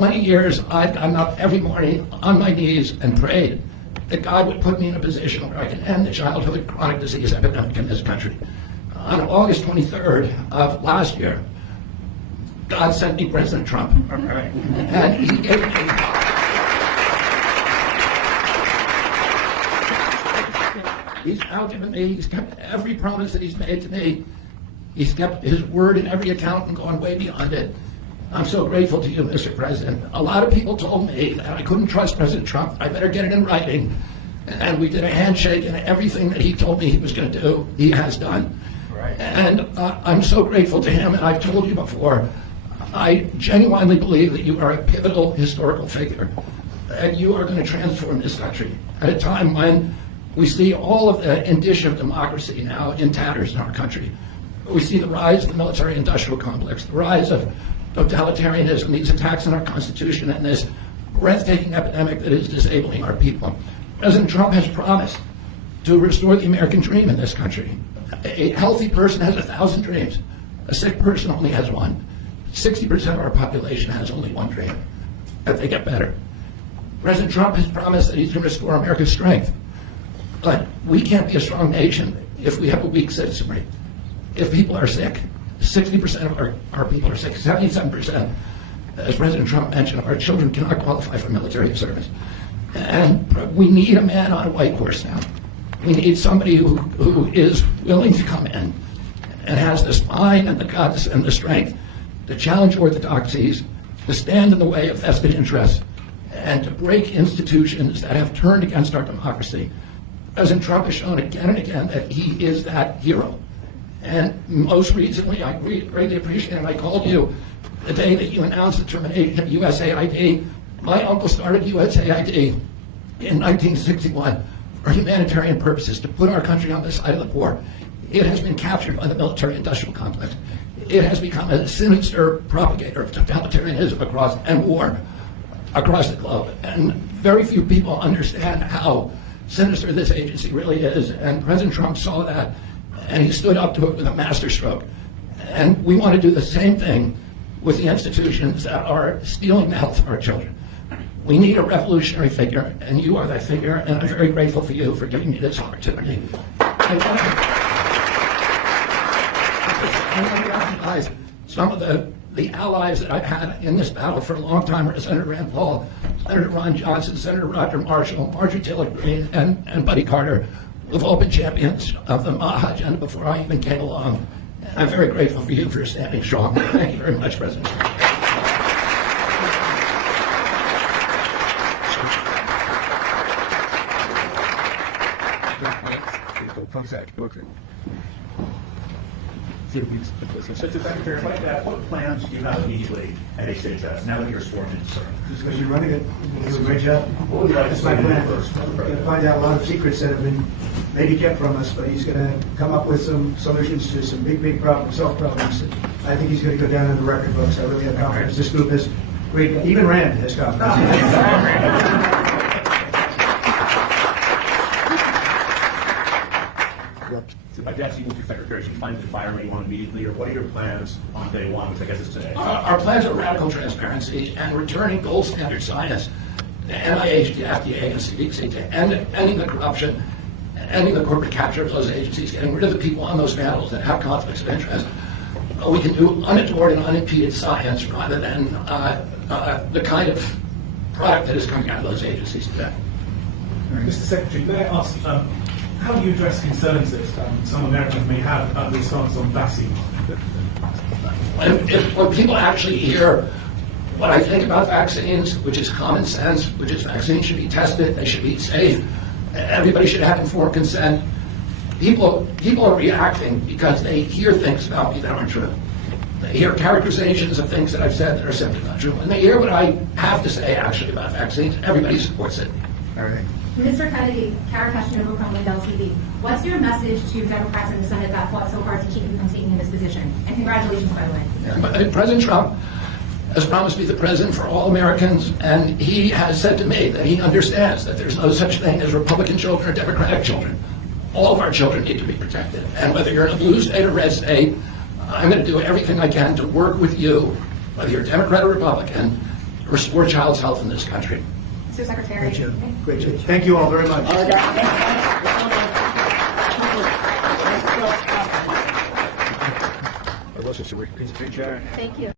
20 years, I've gotten up every morning on my knees and prayed that God would put me in a position where I can end the childhood chronic disease epidemic in this country. On August 23rd of last year, God sent me President Trump. And he gave me he's now given me, he's kept every promise that he's made to me. He's kept his word in every account and gone way beyond it. I'm so grateful to you, Mr. President. A lot of people told me that I couldn't trust President Trump. I better get it in writing. And we did a handshake, and everything that he told me he was going to do, he has done. Right. And I'm so grateful to him, and I've told you before, I genuinely believe that you are a pivotal historical figure, and you are going to transform this country at a time when we see all of the indicia of democracy now in tatters in our country. We see the rise of the military-industrial complex, the rise of totalitarianism, these attacks on our Constitution, and this breathtaking epidemic that is disabling our people. President Trump has promised to restore the American dream in this country. A healthy person has 1,000 dreams. A sick person only has one. 60% of our population has only one dream, that they get better. President Trump has promised that he's going to restore America's strength. But we can't be a strong nation if we have a weak citizenry. If people are sick, 60% of our people are sick, 77%, as President Trump mentioned, our children cannot qualify for military service. And we need a man on a white horse now. We need somebody who is willing to come in and has the spine and the guts and the strength to challenge orthodoxies, to stand in the way of vested interests, and to break institutions that have turned against our democracy. President Trump has shown again and again that he is that hero. And most recently, I greatly appreciate it. I called you the day that you announced the termination of USAID. My uncle started USAID in 1961 for humanitarian purposes, to put our country on the side of the poor. It has been captured by the military-industrial complex. It has become a sinister propagator of totalitarianism and war across the globe. And very few people understand how sinister this agency really is. And President Trump saw that, and he stood up to it with a masterstroke. And we want to do the same thing with the institutions that are stealing the health of our children. We need a revolutionary figure, and you are that figure, and I'm very grateful for you for giving me this opportunity. I want to recognize some of the allies that I've had in this battle for a long time are Senator Rand Paul, Senator Ron Johnson, Senator Roger Marshall, Marjorie Taylor Greene, and Buddy Carter, who've all been champions of the MAHA agenda before I even came along. I'm very grateful for you for standing strong. Thank you very much, President. Mr. Secretary, like that, what plans do you have immediately at HHS now that you're sworn in, sir? Just because you're running it, you do a great job. What would you like to That's my see plan. first? He's going to find out a lot of secrets that have been maybe kept from us, but he's going to come up with some solutions to some big problems, self-problems. I think he's going to go down in the record books. I really have confidence. This group is great. Even Rand has confidence. I'd ask you, Mr. Secretary, should you find the fire anyone immediately, or what are your plans on day one, which I guess is today? Our plans are radical transparency and returning gold standard science, the NIH, the FDA, and CDC, to ending the corruption, ending the corporate capture of those agencies, getting rid of the people on those panels that have conflicts of interest. We can do unadored and unimpeded science rather than the kind of product that is coming out of those agencies today. Mr. Secretary, may I ask, how do you address concerns that some Americans may have about the stance on vaccines? When people actually hear what I think about vaccines, which is common sense, which is vaccines should be tested, they should be safe, everybody should have informed consent, people are reacting because they hear things about me that aren't true. They hear characterizations of things that I've said that are simply not true. And they hear what I have to say actually about vaccines. Everybody supports it. All right. Mr. Kennedy, Kara Kashner from Lindell TV. What's your message to Democrats in the Senate that fought so hard to keep you from taking this position? And congratulations, by the way. Yeah, President Trump has promised to be the president for all Americans, and he has said to me that he understands that there's no such thing as Republican children or Democratic children. All of our children need to be protected. And whether you're in a blue state or red state, I'm going to do everything I can to work with you, whether you're Democrat or Republican, restore child's health in this country. Mr. Secretary. Great job. Great job. Thank you all very much. Thank you.